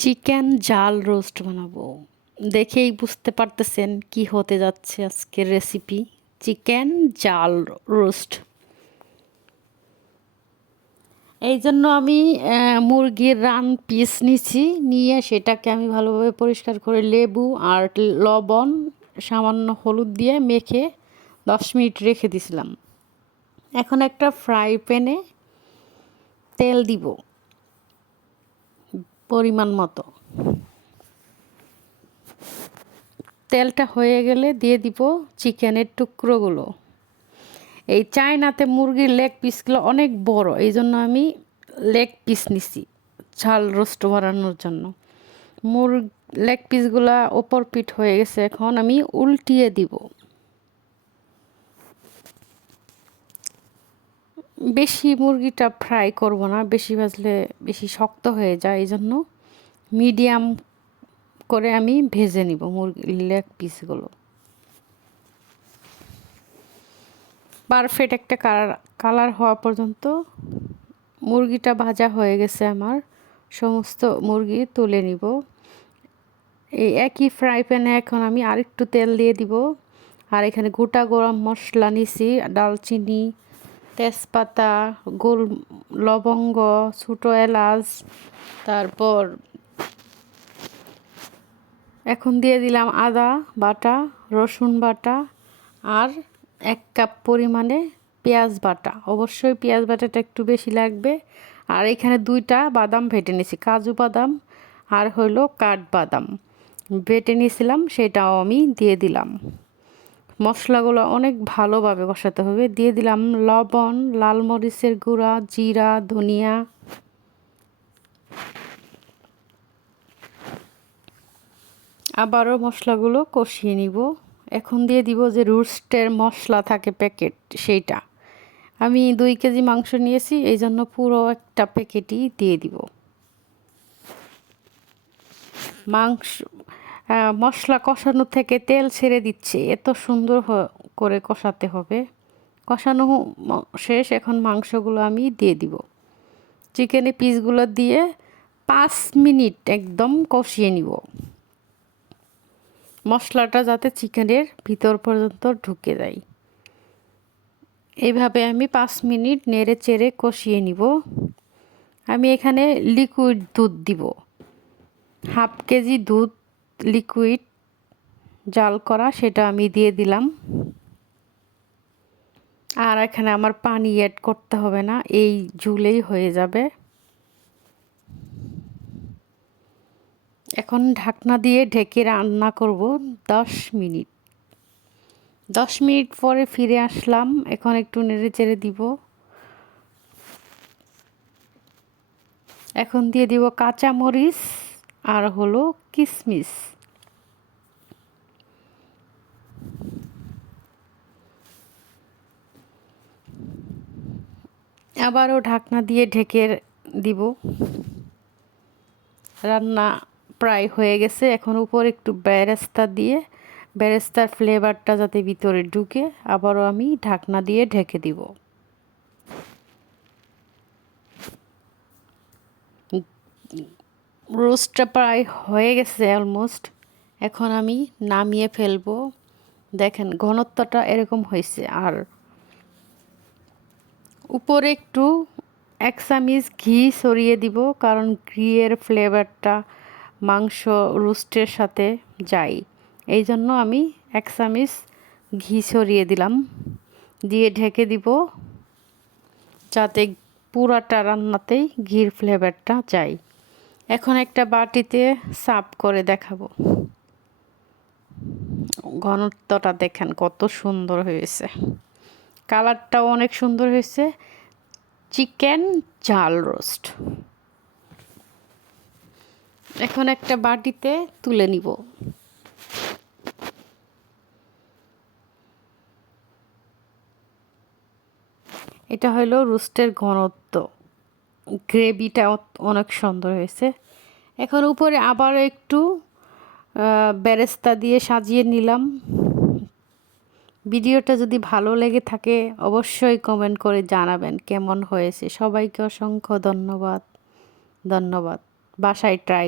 Chicken জাল roast বানাবো। দেখেই বুঝতে পারতেছেন কি হতে যাচ্ছে আজকের রেসিপি চিকেন জাল রোস্ট। এই জন্য আমি মুরগির রান পিস নিছি, নিয়ে সেটাকে আমি ভালোভাবে পরিষ্কার করে লেবু আর লবণ, সামান্য হলুদ দিয়ে মেখে দশ মিনিট রেখে দিছিলাম। এখন একটা ফ্রাই প্যানে তেল দিব। পরিমাণ মতো। তেলটা হয়ে গেলে দিয়ে দিব চিকেনের টুকরোগুলো। এই চায়নাতে মুরগির লেগ পিসগুলো অনেক বড় এই জন্য আমি লেগ পিস নিছি ঝাল রোস্ট বানানোর জন্য। মুর লেগ পিসগুলা ওপর পিঠ হয়ে গেছে, এখন আমি উল্টিয়ে দিব। বেশি মুরগিটা ফ্রাই করব না, বেশি ভাজলে বেশি শক্ত হয়ে যায়, এই জন্য মিডিয়াম করে আমি ভেজে নিব মুরগি লেগ পিসগুলো। পারফেক্ট একটা কালার কালার হওয়া পর্যন্ত মুরগিটা ভাজা হয়ে গেছে আমার, সমস্ত মুরগি তুলে নিব। এই একই ফ্রাই প্যানে এখন আমি আরেকটু তেল দিয়ে দিব। আর এখানে গোটা গরম মশলা নিছি, ডালচিনি তেজপাতা, গোল, লবঙ্গ, ছোটো এলাচ, তারপর এখন দিয়ে দিলাম আদা বাটা, রসুন বাটা আর এক কাপ পরিমাণে পেঁয়াজ বাটা। অবশ্যই পেঁয়াজ বাটাটা একটু বেশি লাগবে। আর এখানে দুইটা বাদাম ভেটে নিয়েছি, কাজু বাদাম আর হলো কাঠবাদাম বেটে নিয়েছিলাম, সেটাও আমি দিয়ে দিলাম। মশলাগুলো অনেক ভালোভাবে কষাতে হবে। দিয়ে দিলাম লবণ, লাল মরিচের গুঁড়া, জিরা, ধনিয়া। আবারও মশলাগুলো কষিয়ে নিব। এখন দিয়ে দিব যে রুস্টের মশলা থাকে প্যাকেট সেইটা। আমি দুই কেজি মাংস নিয়েছি, এই জন্য পুরো একটা প্যাকেটই দিয়ে দিব। মাংস মশলা কষানো থেকে তেল ছেড়ে দিচ্ছে। এত সুন্দর করে কষাতে হবে। কষানো শেষ। এখন মাংসগুলো আমি দিয়ে দিব। চিকেনে পিসগুলো দিয়ে পাঁচ মিনিট একদম কষিয়ে নিব। মশলাটা যাতে চিকেনের ভিতর পর্যন্ত ঢুকে যায়। এইভাবে আমি পাঁচ মিনিট নেড়ে চেড়ে কষিয়ে নিব। আমি এখানে লিকুইড দুধ দিব। হাফ কেজি দুধ লিকুইড জাল করা, সেটা আমি দিয়ে দিলাম। আর এখানে আমার পানি অ্যাড করতে হবে না, এই ঝুলেই হয়ে যাবে। এখন ঢাকনা দিয়ে ঢেকে রান্না করব দশ মিনিট। দশ মিনিট পরে ফিরে আসলাম, এখন একটু নেড়ে চেড়ে দিব। এখন দিয়ে দিব কাঁচা মরিচ আর হলো কিশমিশ আবারও ঢাকনা দিয়ে ঢেকে দিব। রান্না প্রায় হয়ে গেছে। এখন উপর একটু ব্যারেস্তা দিয়ে, ব্যারেস্তার ফ্লেভারটা যাতে ভিতরে ঢুকে, আবারও আমি ঢাকনা দিয়ে ঢেকে দিব। রোস্টটা প্রায় হয়ে গেছে অলমোস্ট এখন আমি নামিয়ে ফেলব। দেখেন, ঘনত্বটা এরকম হয়েছে। আর উপরে একটু এক চামিচ ঘি সরিয়ে দিব, কারণ ঘিয়ের ফ্লেভারটা মাংস রোস্টের সাথে যায়। এই জন্য আমি এক চামিচ ঘি সরিয়ে দিলাম। দিয়ে ঢেকে দিব, যাতে পুরাটা রান্নাতেই ঘির ফ্লেভারটা যায়। এখন একটা বাটিতে সাফ করে দেখাবো। ঘনত্বটা দেখেন কত সুন্দর হয়েছে। কালারটাও অনেক সুন্দর হয়েছে। চিকেন ঝাল রোস্ট। এখন একটা বাটিতে তুলে নিব। এটা হলো রোস্টের ঘনত্ব। গ্রেভিটা অনেক সুন্দর হয়েছে। এখন উপরে আবার একটু বেরেস্তা দিয়ে সাজিয়ে নিলাম। ভিডিওটা যদি ভালো লেগে থাকে, অবশ্যই কমেন্ট করে জানাবেন কেমন হয়েছে। সবাইকে অসংখ্য ধন্যবাদ। ধন্যবাদ। বাসায় ট্রাই